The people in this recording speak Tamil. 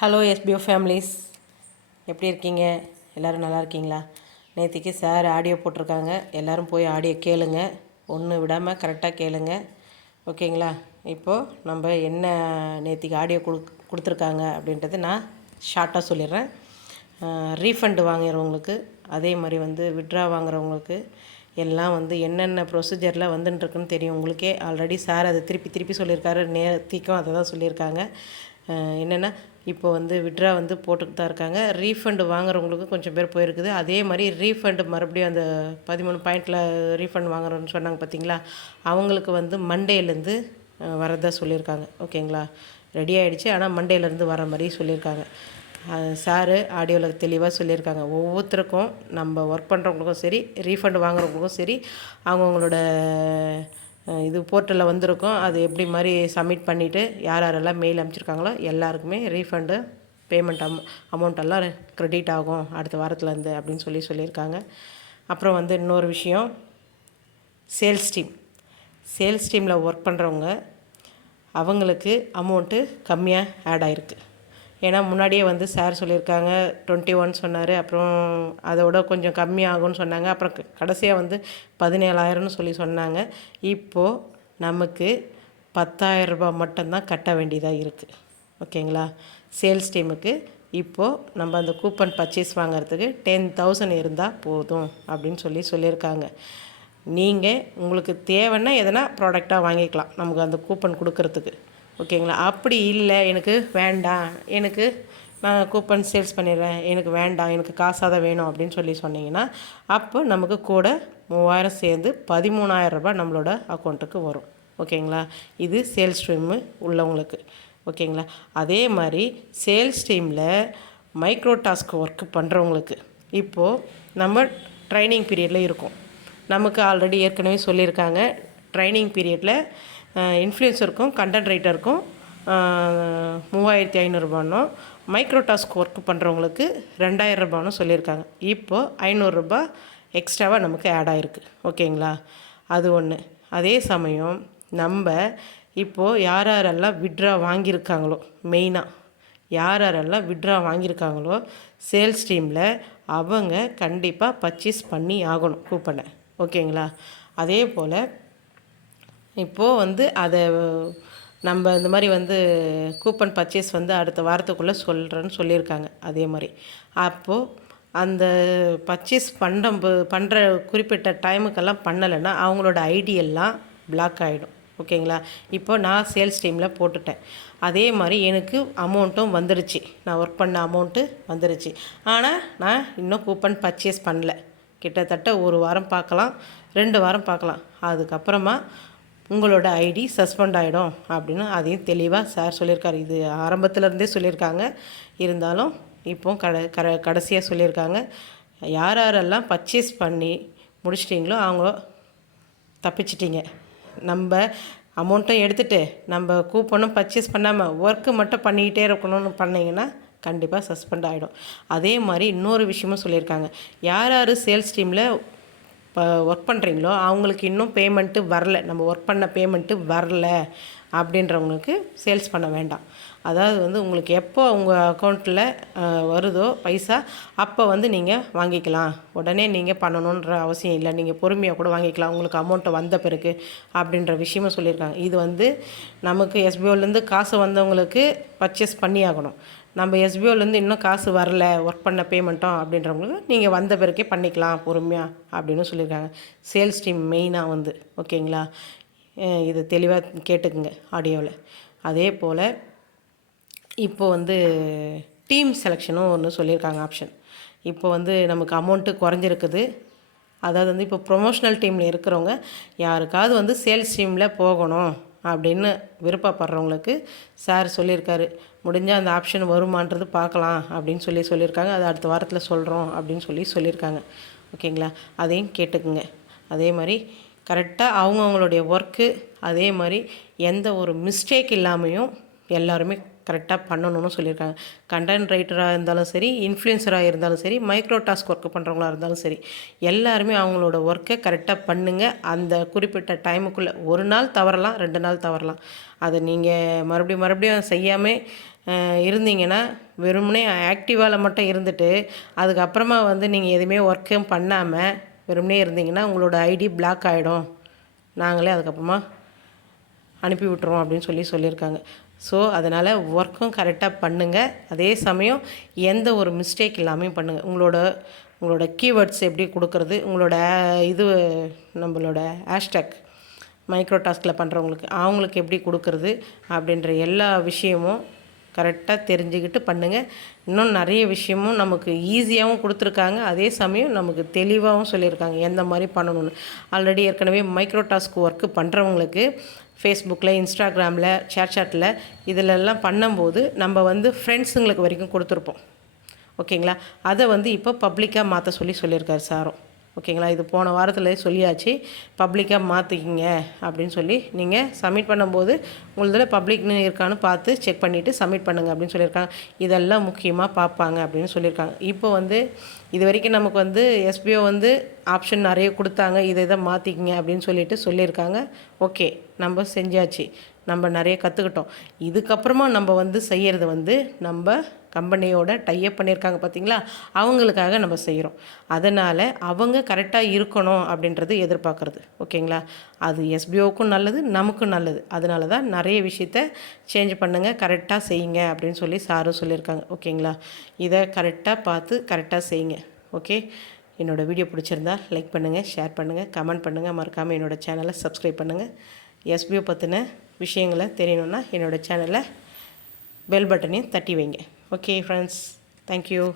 ஹலோ எஸ்பிஓ ஃபேமிலிஸ், எப்படி இருக்கீங்க? எல்லோரும் நல்லா இருக்கீங்களா? நேற்றுக்கு சார் ஆடியோ போட்டிருக்காங்க. எல்லோரும் போய் ஆடியோ கேளுங்க, ஒன்று விடாமல் கரெக்டாக கேளுங்க. ஓகேங்களா? இப்போது நம்ம என்ன நேற்றுக்கு ஆடியோ கொடுத்துருக்காங்க அப்படின்றது நான் ஷார்ட்டாக சொல்லிடுறேன். ரீஃபண்டு வாங்குறவங்களுக்கு, அதே மாதிரி விட்ரா வாங்குறவங்களுக்கு எல்லாம் என்னென்ன ப்ரொசீஜரில் வந்துட்டுருக்குன்னு தெரியும் உங்களுக்கே. ஆல்ரெடி சார் அதை திருப்பி திருப்பி சொல்லியிருக்காரு. நேற்றுக்கும் அதை தான் சொல்லியிருக்காங்க. என்னென்னா இப்போ விட்ரா போட்டுக்கிட்டு தான் இருக்காங்க. ரீஃபண்டு வாங்குறவங்களுக்கு கொஞ்சம் பேர் போயிருக்குது. அதே மாதிரி ரீஃபண்டு மறுபடியும் அந்த 13 பாயிண்டில் ரீஃபண்ட் வாங்குறோன்னு சொன்னாங்க பார்த்தீங்களா, அவங்களுக்கு மண்டேலேருந்து வரதா சொல்லியிருக்காங்க. ஓகேங்களா? ரெடி ஆகிடுச்சு, ஆனால் மண்டேலேருந்து வர மாதிரி சொல்லியிருக்காங்க. சாரு ஆடியோவில் தெளிவாக சொல்லியிருக்காங்க. ஒவ்வொருத்தருக்கும், நம்ம ஒர்க் பண்ணுறவங்களுக்கும் சரி, ரீஃபண்டு வாங்குறவங்களுக்கும் சரி, அவங்கவுங்களோட இது போர்ட்டலில் வந்திருக்கும். அது எப்படி மாதிரி சப்மிட் பண்ணிவிட்டு யார் யாரெல்லாம் மெயில் அனுப்பிச்சிருக்காங்களோ எல்லாருக்குமே ரீஃபண்டு பேமெண்ட் அமௌண்ட்டெல்லாம் க்ரெடிட் ஆகும் அடுத்த வாரத்துலேருந்து அப்படின்னு சொல்லியிருக்காங்க. அப்புறம் இன்னொரு விஷயம், சேல்ஸ் டீமில் ஒர்க் பண்ணுறவங்க அவங்களுக்கு அமௌண்ட்டு கம்மியாக ஆட் ஆகிருக்கு. ஏன்னா முன்னாடியே சார் சொல்லியிருக்காங்க 21 சொன்னார். அப்புறம் அதோட கொஞ்சம் கம்மியாகும்னு சொன்னாங்க. அப்புறம் கடைசியாக 17,000ன்னு சொன்னாங்க. இப்போது நமக்கு 10,000 ரூபா மட்டும்தான் கட்ட வேண்டியதாக இருக்குது. ஓகேங்களா? சேல்ஸ் டீமுக்கு இப்போது நம்ம அந்த கூப்பன் பர்ச்சேஸ் வாங்கிறதுக்கு 10,000 இருந்தால் போதும் அப்படின்னு சொல்லியிருக்காங்க. நீங்கள் உங்களுக்கு தேவைன்னா எதனா ப்ராடக்டாக வாங்கிக்கலாம் நமக்கு அந்த கூப்பன் கொடுக்கறதுக்கு. ஓகேங்களா? அப்படி இல்லை, எனக்கு வேண்டாம், எனக்கு நான் கூப்பன் சேல்ஸ் பண்ணிடுறேன், எனக்கு வேண்டாம், எனக்கு காசாக தான் வேணும் அப்படின்னு சொன்னீங்கன்னா அப்போ நமக்கு கூட 3,000 சேர்ந்து 13,000 ரூபாய் நம்மளோட அக்கௌண்ட்டுக்கு வரும். ஓகேங்களா? இது சேல்ஸ் டீமு உள்ளவங்களுக்கு. ஓகேங்களா? அதே மாதிரி சேல்ஸ் டீமில் மைக்ரோ டாஸ்க் ஒர்க் பண்ணுறவங்களுக்கு இப்போது நம்ம ட்ரைனிங் பீரியடில் இருக்கோம். நமக்கு ஆல்ரெடி ஏற்கனவே சொல்லியிருக்காங்க, ட்ரைனிங் பீரியடில் இன்ஃப்ளூயன்சருக்கும் கண்டென்ட் ரைட்டருக்கும் 3,500 ரூபாயும், மைக்ரோ டாஸ்க் ஒர்க் பண்ணுறவங்களுக்கு 2,000 ரூபாயும் சொல்லியிருக்காங்க. இப்போது 500 ரூபா எக்ஸ்ட்ராவாக நமக்கு ஆட் ஆகிருக்கு. ஓகேங்களா? அது ஒன்று. அதே சமயம் நம்ம இப்போது யார் யாரெல்லாம் விட்ரா வாங்கியிருக்காங்களோ, மெயினாக யார் யாரெல்லாம் விட்ரா வாங்கியிருக்காங்களோ சேல்ஸ் டீமில் அவங்க கண்டிப்பாக பர்ச்சேஸ் பண்ணி ஆகணும் கூப்பனை. ஓகேங்களா? அதே போல் இப்போது அதை நம்ம இந்த மாதிரி கூப்பன் பர்ச்சேஸ் அடுத்த வாரத்துக்குள்ளே சொல்கிறேன்னு சொல்லியிருக்காங்க. அதே மாதிரி அப்போது அந்த பர்ச்சேஸ் பண்ணுற குறிப்பிட்ட டைமுக்கெல்லாம் பண்ணலைன்னா அவங்களோட ஐடியெல்லாம் பிளாக் ஆகிடும். ஓகேங்களா? இப்போ நான் சேல்ஸ் டீமில் போட்டுட்டேன். அதே மாதிரி எனக்கு அமௌண்ட்டும் வந்துடுச்சு, நான் ஒர்க் பண்ண அமௌண்ட்டு வந்துடுச்சு. ஆனால் நான் இன்னும் கூப்பன் பர்ச்சேஸ் பண்ணல. கிட்டத்தட்ட 1 வாரம் பார்க்கலாம், 2 வாரம் பார்க்கலாம். அதுக்கப்புறமா உங்களோட ஐடி சஸ்பெண்ட் ஆகிடும் அப்படின்னு அதையும் தெளிவாக சார் சொல்லியிருக்காரு. இது ஆரம்பத்துலேருந்தே சொல்லியிருக்காங்க, இருந்தாலும் இப்போ கடைசியாக சொல்லியிருக்காங்க. யார் யாரெல்லாம் பர்ச்சேஸ் பண்ணி முடிச்சிட்டிங்களோ அவங்க தப்பிச்சிட்டிங்க. நம்ம அமௌண்ட்டும் எடுத்துகிட்டு நம்ம கூப்பனும் பர்ச்சேஸ் பண்ணாமல் ஒர்க்கு மட்டும் பண்ணிக்கிட்டே இருக்கணும்னு பண்ணிங்கன்னா கண்டிப்பாக சஸ்பெண்ட் ஆகிடும். அதே மாதிரி இன்னொரு விஷயமும் சொல்லியிருக்காங்க, யார் யார் சேல்ஸ் டீமில் இப்போ ஒர்க் பண்ணுறீங்களோ அவங்களுக்கு இன்னும் பேமெண்ட்டு வரல, நம்ம ஒர்க் பண்ண பேமெண்ட்டு வரல அப்படின்றவங்களுக்கு சேல்ஸ் பண்ண வேண்டாம். அதாவது உங்களுக்கு எப்போ உங்கள் அக்கௌண்ட்டில் வருதோ பைசா, அப்போ நீங்கள் வாங்கிக்கலாம். உடனே நீங்கள் பண்ணணுன்ற அவசியம் இல்லை, நீங்கள் பொறுமையாக கூட வாங்கிக்கலாம் உங்களுக்கு அமௌண்ட்டை வந்த பிறகு அப்படின்ற விஷயமும் சொல்லியிருக்காங்க. இது நமக்கு எஸ்பிஓலேருந்து காசு வந்தவங்களுக்கு பர்ச்சேஸ் பண்ணி ஆகணும். நம்ம எஸ்பிஓலேருந்து இன்னும் காசு வரல, ஒர்க் பண்ண பேமெண்ட்டும் அப்படின்றவங்களுக்கு நீங்கள் வந்த பிறகே பண்ணிக்கலாம் பொறுமையாக அப்படின்னு சொல்லியிருக்காங்க. சேல்ஸ் டீம் மெயினாக ஓகேங்களா? இது தெளிவாக கேட்டுக்குங்க ஆடியோவில். அதே போல் இப்போது டீம் செலெக்ஷனும் ஒன்று சொல்லியிருக்காங்க ஆப்ஷன். இப்போ நமக்கு அமௌண்ட்டு குறைஞ்சிருக்குது. அதாவது இப்போ ப்ரொமோஷனல் டீமில் இருக்கிறவங்க யாருக்காவது சேல்ஸ் டீமில் போகணும் அப்படின்னு விருப்பப்படுறவங்களுக்கு சார் சொல்லியிருக்காரு. முடிஞ்சால் அந்த ஆப்ஷன் வருமானது பார்க்கலாம் அப்படின்னு சொல்லியிருக்காங்க. அது அடுத்த வாரத்தில் சொல்கிறோம் அப்படின்னு சொல்லியிருக்காங்க. ஓகேங்களா? அதையும் கேட்டுக்குங்க. அதே மாதிரி கரெக்டாக அவங்கவுங்களுடைய ஒர்க்கு அதே மாதிரி எந்த ஒரு மிஸ்டேக் இல்லாமையும் எல்லாருமே கரெக்டாக பண்ணணும்னு சொல்லியிருக்காங்க. கண்டென்ட் ரைட்டராக இருந்தாலும் சரி, இன்ஃப்ளூயன்சராக இருந்தாலும் சரி, மைக்ரோ டாஸ்க் ஒர்க் பண்ணுறவங்களா இருந்தாலும் சரி, எல்லாருமே அவங்களோட ஒர்க்கை கரெக்டாக பண்ணுங்கள். அந்த குறிப்பிட்ட டைமுக்குள்ளே 1 நாள் தவறலாம், 2 நாள் தவறலாம். அதை நீங்கள் மறுபடியும் செய்யாமல் இருந்தீங்கன்னா வெறுமனே ஆக்டிவாவில் மட்டும் இருந்துட்டு அதுக்கப்புறமா வந்து நீங்கள் எதுவுமே ஒர்க்கும் பண்ணாமல் வெறுமனே இருந்தீங்கன்னா உங்களோட ஐடி பிளாக் ஆகிடும், நாங்களே அதுக்கப்புறமா அனுப்பி விட்டுருவோம் அப்படின்னு சொல்லியிருக்காங்க. ஸோ அதனால் ஒர்க்கும் கரெக்டாக பண்ணுங்கள், அதே சமயம் எந்த ஒரு மிஸ்டேக் இல்லாமல் பண்ணுங்கள். உங்களோட கீவேர்ட்ஸ் எப்படி கொடுக்குறது, உங்களோட இது நம்மளோட ஹேஷ்டேக் மைக்ரோ டாஸ்கில் பண்ணுறவங்களுக்கு அவங்களுக்கு எப்படி கொடுக்குறது அப்படின்ற எல்லா விஷயமும் கரெக்டாக தெரிஞ்சுக்கிட்டு பண்ணுங்கள். இன்னும் நிறைய விஷயமும் நமக்கு ஈஸியாகவும் கொடுத்துருக்காங்க, அதே சமயம் நமக்கு தெளிவாகவும் சொல்லியிருக்காங்க எந்த மாதிரி பண்ணணும்னு. ஆல்ரெடி ஏற்கனவே மைக்ரோ டாஸ்க் ஒர்க்கு பண்ணுறவங்களுக்கு ஃபேஸ்புக்கில், இன்ஸ்டாகிராமில், ஷேர்சாட்டில் இதிலெல்லாம் பண்ணும்போது நம்ம வந்து ஃப்ரெண்ட்ஸுங்களுக்கு வரைக்கும் கொடுத்துருப்போம். ஓகேங்களா, அதை வந்து இப்போ பப்ளிக்காக மாற்ற சொல்லியிருக்காரு சாரும். ஓகேங்களா, இது போன வாரத்தில் சொல்லியாச்சு, பப்ளிக்காக மாற்றிக்கிங்க அப்படின்னு சொல்லி நீங்கள் சப்மிட் பண்ணும்போது உங்களதில் பப்ளிக்னு இருக்கான்னு பார்த்து செக் பண்ணிவிட்டு சப்மிட் பண்ணுங்கள் அப்படின்னு சொல்லியிருக்காங்க. இதெல்லாம் முக்கியமாக பார்ப்பாங்க அப்படின்னு சொல்லியிருக்காங்க. இப்போ வந்து இது வரைக்கும் நமக்கு வந்து எஸ்பிஓ வந்து ஆப்ஷன் நிறைய கொடுத்தாங்க, இதை மாற்றிக்கிங்க அப்படின்னு சொல்லியிருக்காங்க. ஓகே, நம்ம செஞ்சாச்சு, நம்ம நிறைய கற்றுக்கிட்டோம். இதுக்கப்புறமா நம்ம வந்து செய்கிறது வந்து நம்ம கம்பெனியோட டைப் பண்ணியிருக்காங்க பார்த்தீங்களா, அவங்களுக்காக நம்ம செய்கிறோம். அதனால் அவங்க கரெக்டாக இருக்கணும் அப்படின்றது எதிர்பார்க்குறது. ஓகேங்களா, அது எஸ்பிஓவுக்கும் நல்லது, நமக்கும் நல்லது. அதனால தான் நிறைய விஷயத்த சேஞ்ச் பண்ணுங்கள், கரெக்டாக செய்யுங்க அப்படின்னு சாரும் சொல்லியிருக்காங்க. ஓகேங்களா, இதை கரெக்டாக பார்த்து கரெக்டாக செய்யுங்க. ஓகே, என்னோடய வீடியோ பிடிச்சிருந்தா லைக் பண்ணுங்கள், ஷேர் பண்ணுங்கள், கமெண்ட் பண்ணுங்கள், மறக்காமல் என்னோடய சேனலை சப்ஸ்கிரைப் பண்ணுங்கள். எஸ்பிஓ பற்றின விஷயங்களை தெரியணுன்னா என்னோடய சேனலை பெல் பட்டனையும் தட்டி வைங்க. Okay friends, thank you.